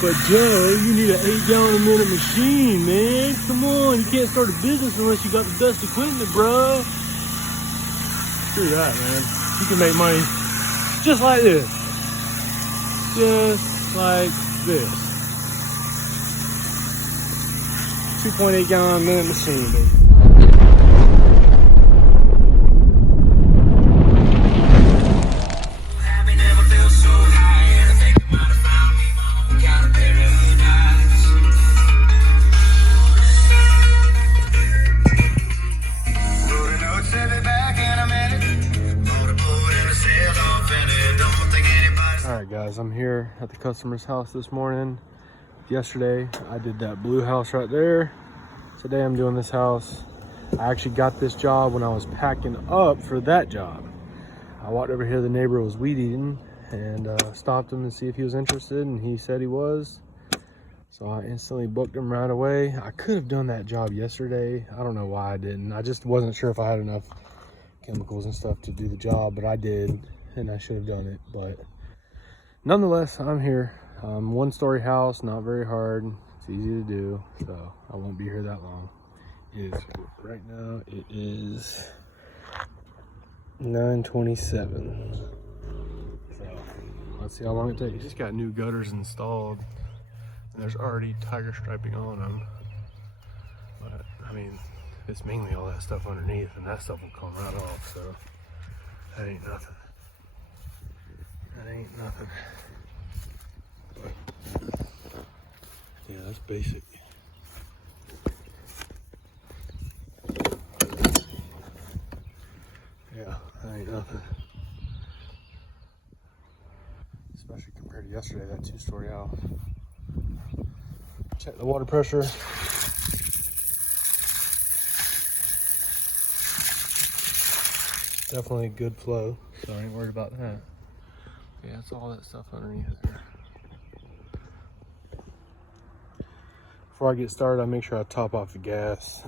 But Joe, you need an 8-gallon-a-minute machine, man. Come on, you can't start a business unless you got the best equipment, bro. Screw that, man. You can make money just like this. Just like this. 2.8-gallon-a-minute machine, baby. Guys, I'm here at the customer's house this morning. Yesterday I did that blue house right there. Today I'm doing this house. I actually got this job when I was packing up for that job. I walked over here, the neighbor was weed eating, and stopped him to see if he was interested, and he said he was. So I instantly booked him right away. I could have done that job yesterday. I don't know why I didn't. I just wasn't sure if I had enough chemicals and stuff to do the job, but I did, and I should have done it. But nonetheless, I'm here. One-story house, not very hard. It's easy to do, so I won't be here that long. Right now, it is 9:27. So let's see how long it takes. Just got new gutters installed, and there's already tiger striping on them. But I mean, it's mainly all that stuff underneath, and that stuff will come right off. So that ain't nothing. That ain't nothing. But yeah, that's basic. Yeah, that ain't nothing. Especially compared to yesterday, that 2-story house. Check the water pressure. Definitely good flow, so I ain't worried about that. Yeah, it's all that stuff underneath there. Before I get started, I make sure I top off the gas.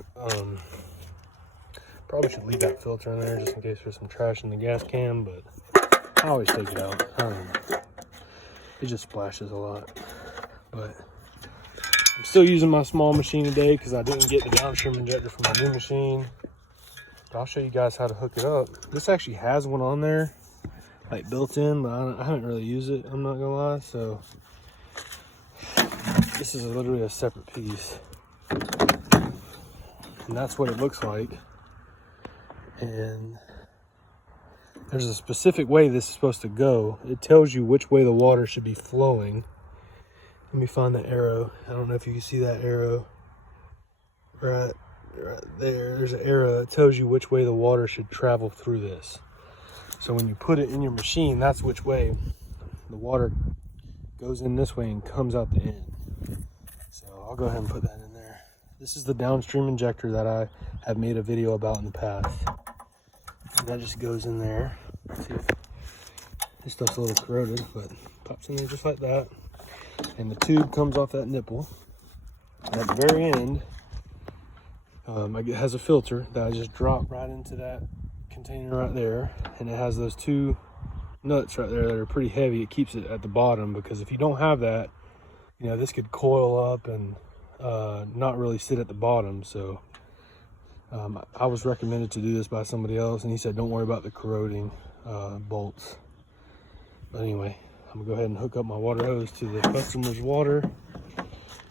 Probably should leave that filter in there just in case there's some trash in the gas can, but I always take it out. It just splashes a lot. But I'm still using my small machine today because I didn't get the downstream injector for my new machine. But I'll show you guys how to hook it up. This actually has one on there, like built in, but I haven't really used it, I'm not gonna lie. So this is literally a separate piece, and that's what it looks like. And there's a specific way this is supposed to go. It tells you which way the water should be flowing. Let me find the arrow. I don't know if you can see that arrow right there. There's an arrow that tells you which way the water should travel through this. So when you put it in your machine, that's which way the water goes in, this way and comes out the end. So I'll go ahead and put that in there. This is the downstream injector that I have made a video about in the past. And that just goes in there. Let's see if this stuff's a little corroded, but pops in there just like that. And the tube comes off that nipple. And at the very end, it has a filter that I just drop right into that container right there, and it has those 2 nuts right there that are pretty heavy. It keeps it at the bottom, because if you don't have that, you know, this could coil up and not really sit at the bottom. So I was recommended to do this by somebody else, and he said don't worry about the corroding bolts. But anyway, I'm gonna go ahead and hook up my water hose to the customer's water,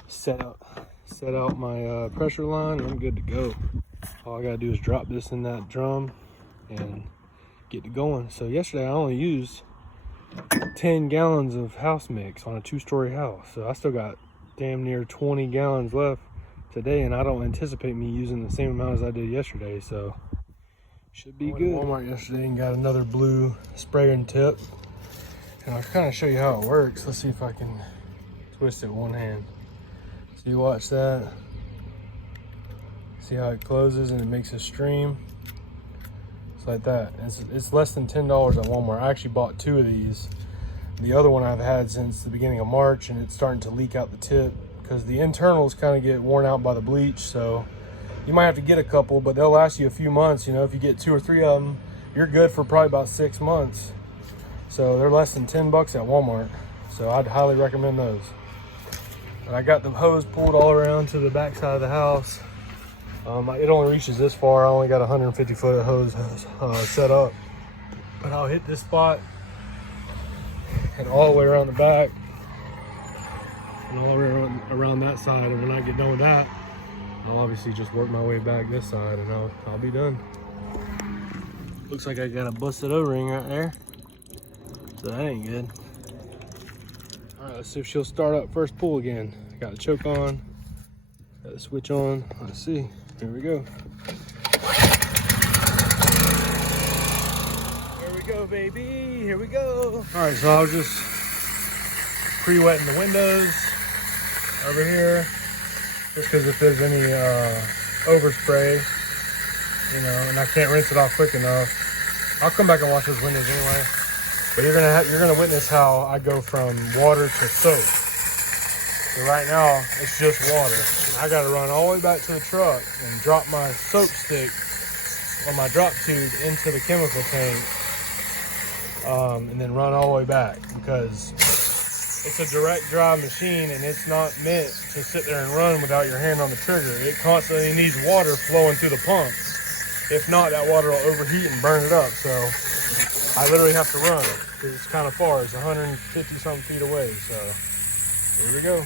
set out my pressure line, and I'm good to go. All I gotta do is drop this in that drum and get it going. So yesterday I only used 10 gallons of house mix on a 2-story house. So I still got damn near 20 gallons left today, and I don't anticipate me using the same amount as I did yesterday. So should be good. I went to Walmart yesterday and got another blue spraying tip. And I'll kind of show you how it works. Let's see if I can twist it with one hand. So you watch that. See how it closes and it makes a stream. It's like that. It's less than $10 at Walmart. I actually bought 2 of these. The other one I've had since the beginning of March, and it's starting to leak out the tip because the internals kind of get worn out by the bleach. So you might have to get a couple, but they'll last you a few months. You know, if you get 2 or 3 of them, you're good for probably about 6 months. So they're less than $10 at Walmart. So I'd highly recommend those. And I got the hose pulled all around to the back side of the house. It only reaches this far. I only got 150 foot of hose set up. But I'll hit this spot and all the way around the back and all the way around that side. And when I get done with that, I'll obviously just work my way back this side and I'll be done. Looks like I got a busted O-ring right there. So that ain't good. All right, let's see if she'll start up first pull again. I got the choke on, got the switch on. Let's see, here we go. Here we go, baby, here we go. All right, so I was just pre-wetting the windows over here, just because if there's any overspray, you know, and I can't rinse it off quick enough. I'll come back and wash those windows anyway. But you're gonna witness how I go from water to soap. So right now it's just water. And I gotta run all the way back to the truck and drop my soap stick or my drop tube into the chemical tank, and then run all the way back, because it's a direct dry machine and it's not meant to sit there and run without your hand on the trigger. It constantly needs water flowing through the pump. If not, that water will overheat and burn it up. So I literally have to run because it's kind of far. It's 150 something feet away. So here we go.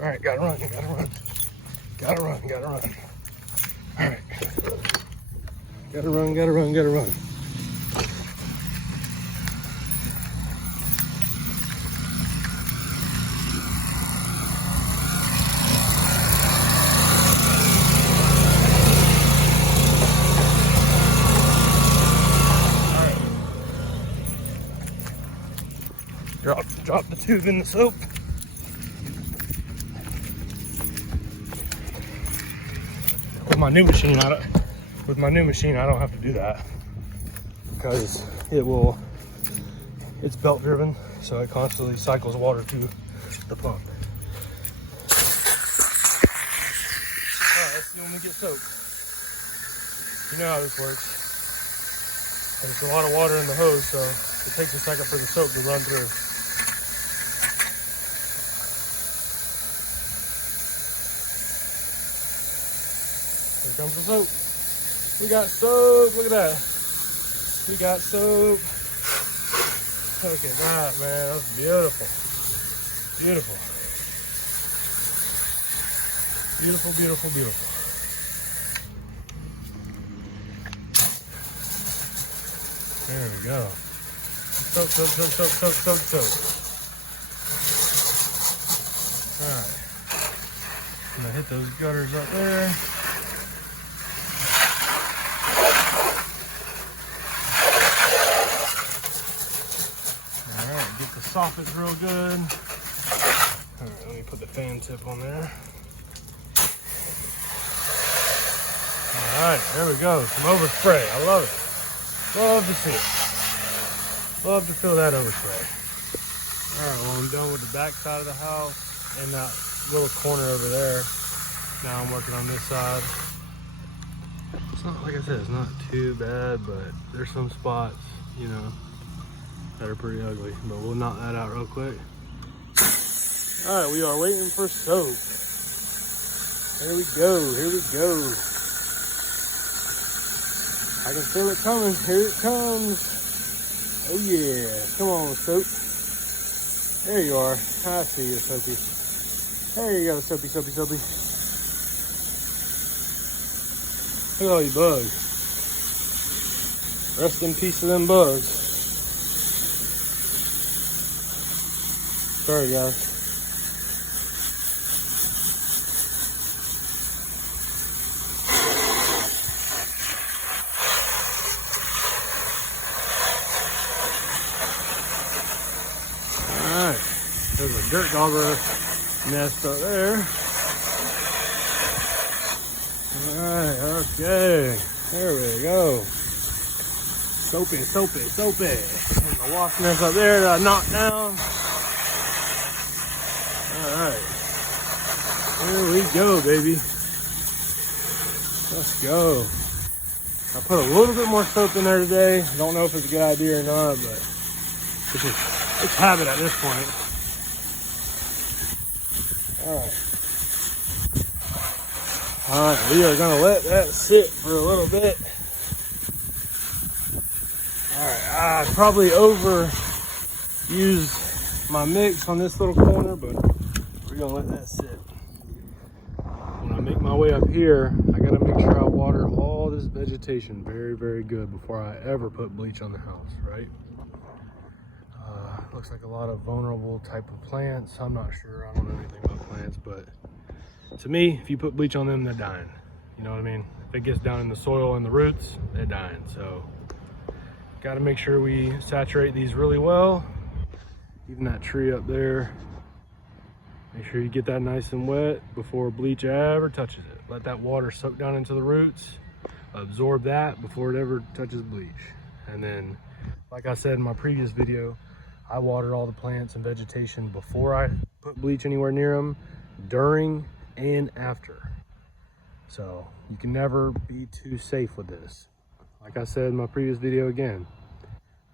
All right, gotta run, gotta run. Gotta run, gotta run. All right. Gotta run, gotta run, gotta run. Drop the tube in the soap. With my new machine, I don't have to do that because it's belt driven, so it constantly cycles water through the pump. All right, let's see when we get soaked. You know how this works. There's a lot of water in the hose, so it takes a second for the soap to run through. Here comes the soap. We got soap. Look at that. We got soap. Look at that, man. That's beautiful. Beautiful. Beautiful, beautiful, beautiful. There we go. Soap, soap, soap, soap, soap, soap, soap. All right. I'm gonna hit those gutters up there. Get the soffits real good. All right, let me put the fan tip on there. All right, there we go. Some overspray. I love it. Love to see it. Love to feel that overspray. All right, well, I'm done with the back side of the house and that little corner over there. Now I'm working on this side. It's not, like I said, it's not too bad, but there's some spots, you know, that are pretty ugly, but we'll knock that out real quick. All right, we are waiting for soap. Here we go, here we go. I can feel it coming, here it comes. Oh yeah, come on soap. There you are, I see you, Soapy. There you go, Soapy, Soapy, Soapy. Look at all you bugs. Rest in peace to them bugs. Sorry guys. Alright, there's a dirt dauber nest up there. Alright, okay. There we go. Soapy, soapy, soapy. There's a wasp nest up there that I knocked down. Alright. Here we go, baby. Let's go. I put a little bit more soap in there today. I don't know if it's a good idea or not, but it's habit at this point. All right, we are gonna let that sit for a little bit. All right, I probably overused my mix on this little corner, but we're gonna let that sit. When I make my way up here, I gotta make sure I water all this vegetation very, very good before I ever put bleach on the house, right? Looks like a lot of vulnerable type of plants. I'm not sure, I don't know anything about plants, but to me, if you put bleach on them, they're dying. You know what I mean? If it gets down in the soil and the roots, they're dying. So, gotta make sure we saturate these really well. Even that tree up there, make sure you get that nice and wet before bleach ever touches it. Let that water soak down into the roots, absorb that before it ever touches bleach. And then, like I said in my previous video, I watered all the plants and vegetation before I put bleach anywhere near them, during and after. So you can never be too safe with this. Like I said in my previous video again,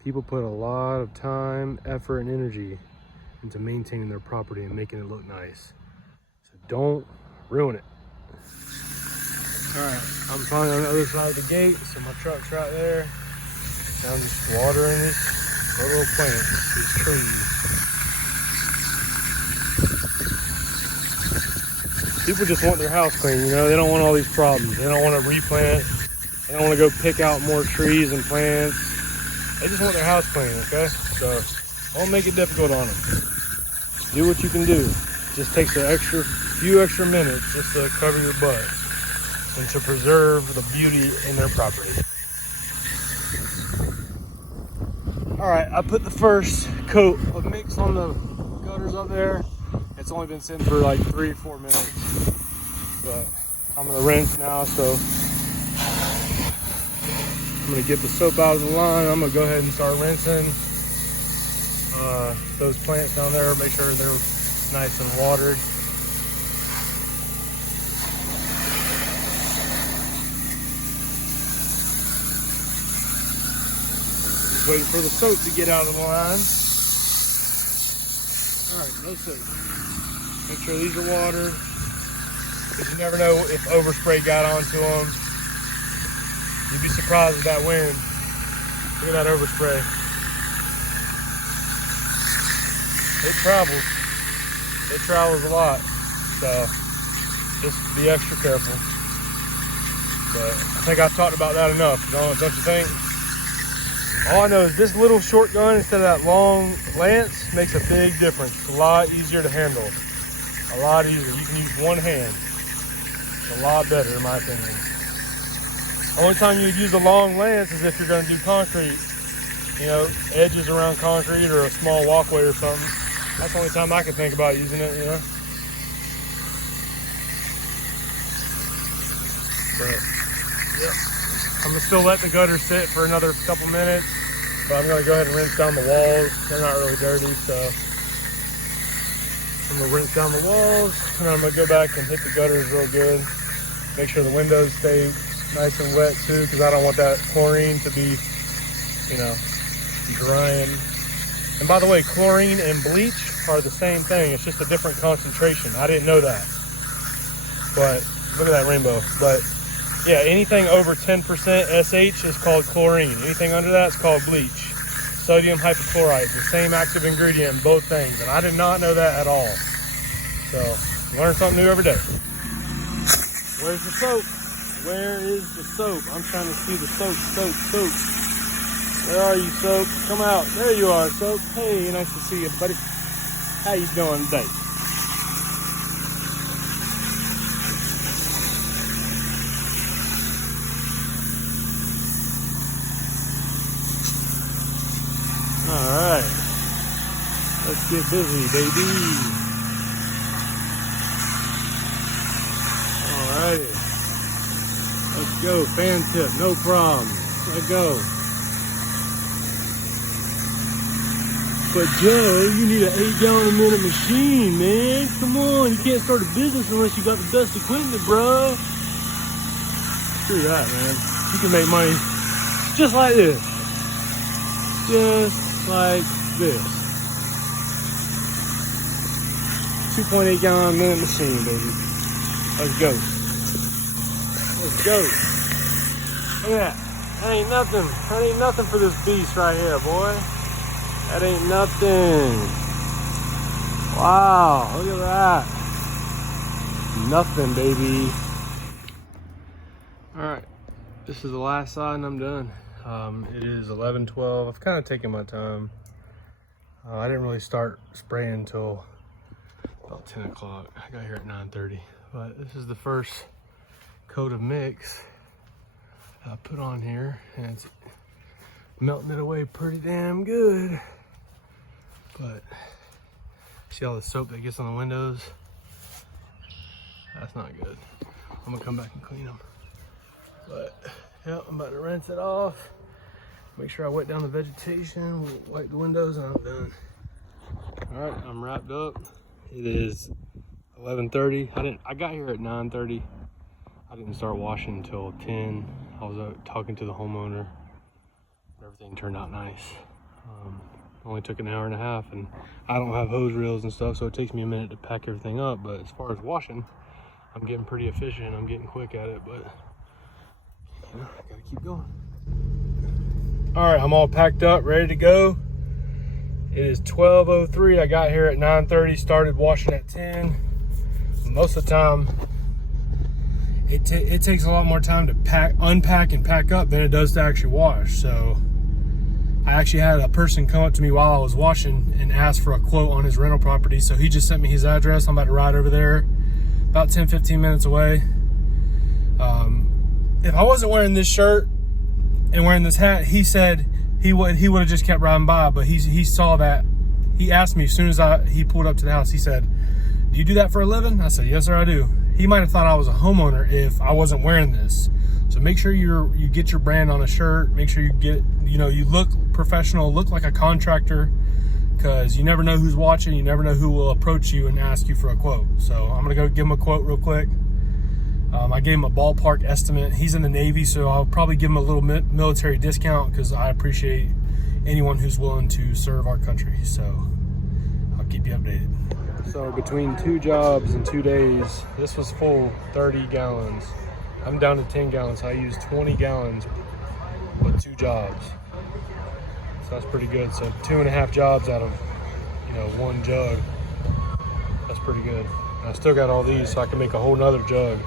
people put a lot of time, effort, and energy into maintaining their property and making it look nice. So don't ruin it. All right, I'm finally on the other side of the gate, so my truck's right there. Now I'm just watering these little plants, these trees. People just want their house clean, you know? They don't want all these problems. They don't want to replant. They don't want to go pick out more trees and plants. They just want their house clean, okay? So don't make it difficult on them. Do what you can do. It just takes a few extra minutes just to cover your butt and to preserve the beauty in their property. All right, I put the first coat of mix on the gutters up there. It's only been sitting for like 3 or 4 minutes, but I'm gonna rinse now. So I'm gonna get the soap out of the line. I'm gonna go ahead and start rinsing those plants down there. Make sure they're nice and watered. Just waiting for the soap to get out of the line. All right, no soap. Make sure these are watered, because you never know if overspray got onto them. You'd be surprised with that wind. Look at that overspray. It travels. It travels a lot. So just be extra careful. But I think I've talked about that enough, don't you think? All I know is this little short gun instead of that long lance makes a big difference. It's a lot easier to handle. A lot easier. You can use one hand. It's a lot better in my opinion. The only time you would use a long lance is if you're going to do concrete. You know, edges around concrete or a small walkway or something. That's the only time I can think about using it, you know. But, yeah. I'm going to still let the gutter sit for another couple minutes. But I'm going to go ahead and rinse down the walls. They're not really dirty, so I'm going to rinse down the walls. And then I'm going to go back and hit the gutters real good. Make sure the windows stay nice and wet too, because I don't want that chlorine to be, you know, drying. And by the way, chlorine and bleach are the same thing. It's just a different concentration. I didn't know that. But look at that rainbow. But yeah, anything over 10% SH is called chlorine. Anything under that is called bleach. Sodium hypochlorite is the same active ingredient in both things. And I did not know that at all. So, learn something new every day. Where's the soap? Where is the soap? I'm trying to see the soap. Where are you, soap? Come out. There you are, soap. Hey, nice to see you, buddy. How you doing today? All right. Let's get busy, baby. All righty. Let's go, fan tip, no problem. Let go. But Joe, you need an 8-gallon-a-minute machine, man. Come on, you can't start a business unless you got the best equipment, bro. Screw that, man. You can make money just like this. Just like this. 2.8 gallon a minute machine, baby. Let's go. Let's go. Look at that. That ain't nothing. That ain't nothing for this beast right here, boy. That ain't nothing. Wow, look at that. Nothing, baby. All right, this is the last side and I'm done. It is 11:12. I've kind of taken my time. I didn't really start spraying until about 10 o'clock. I got here at 9:30. But this is the first coat of mix I put on here, and it's melting it away pretty damn good. But see all the soap that gets on the windows? That's not good. I'm gonna come back and clean them. But yeah, I'm about to rinse it off. Make sure I wet down the vegetation, wipe the windows, and I'm done. All right, I'm wrapped up. It is 11:30. I got here at 9:30. I didn't start washing until 10. I was out talking to the homeowner. Everything turned out nice. Only took an hour and a half, and I don't have hose reels and stuff, so it takes me a minute to pack everything up. But as far as washing, I'm getting pretty efficient. I'm getting quick at it, but you know, I gotta keep going. All right, I'm all packed up, ready to go. It is 12:03. I got here at 9:30, started washing at 10. Most of the time, it takes a lot more time to unpack and pack up than it does to actually wash. So I actually had a person come up to me while I was washing and ask for a quote on his rental property. So he just sent me his address. I'm about to ride over there, about 10-15 minutes away. If I wasn't wearing this shirt and wearing this hat, he said he would have just kept riding by, but he saw that. He asked me as soon as he pulled up to the house, he said, "Do you do that for a living?" I said, "Yes, sir, I do." He might have thought I was a homeowner if I wasn't wearing this. So make sure you get your brand on a shirt. Make sure you look professional, look like a contractor, because you never know who's watching. You never know who will approach you and ask you for a quote. So I'm gonna go give him a quote real quick. I gave him a ballpark estimate. He's in the Navy, so I'll probably give him a little military discount because I appreciate anyone who's willing to serve our country. So I'll keep you updated. So between 2 jobs in 2 days, this was full 30 gallons. I'm down to 10 gallons. So I used 20 gallons with 2 jobs. So that's pretty good. So 2.5 jobs out of 1 jug. That's pretty good. I still got all these, so I can make a whole nother jug.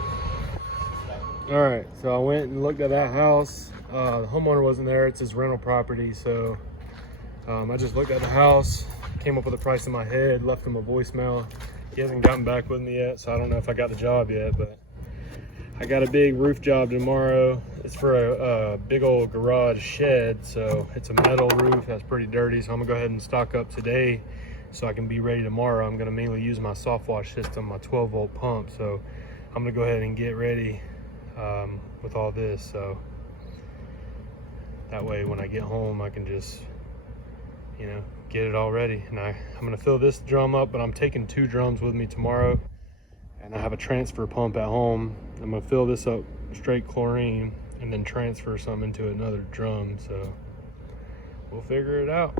All right, so I went and looked at that house. The homeowner wasn't there. It's his rental property. So I just looked at the house, came up with a price in my head, left him a voicemail. He hasn't gotten back with me yet, so I don't know if I got the job yet, but I got a big roof job tomorrow. It's for a big old garage shed, so it's a metal roof that's pretty dirty, so I'm gonna go ahead and stock up today so I can be ready tomorrow. I'm gonna mainly use my softwash system, my 12-volt pump, so I'm gonna go ahead and get ready with all this, so that way when I get home I can just get it all ready. And I'm gonna fill this drum up, but I'm taking 2 drums with me tomorrow, and I have a transfer pump at home. I'm gonna fill this up straight chlorine and then transfer some into another drum, so we'll figure it out.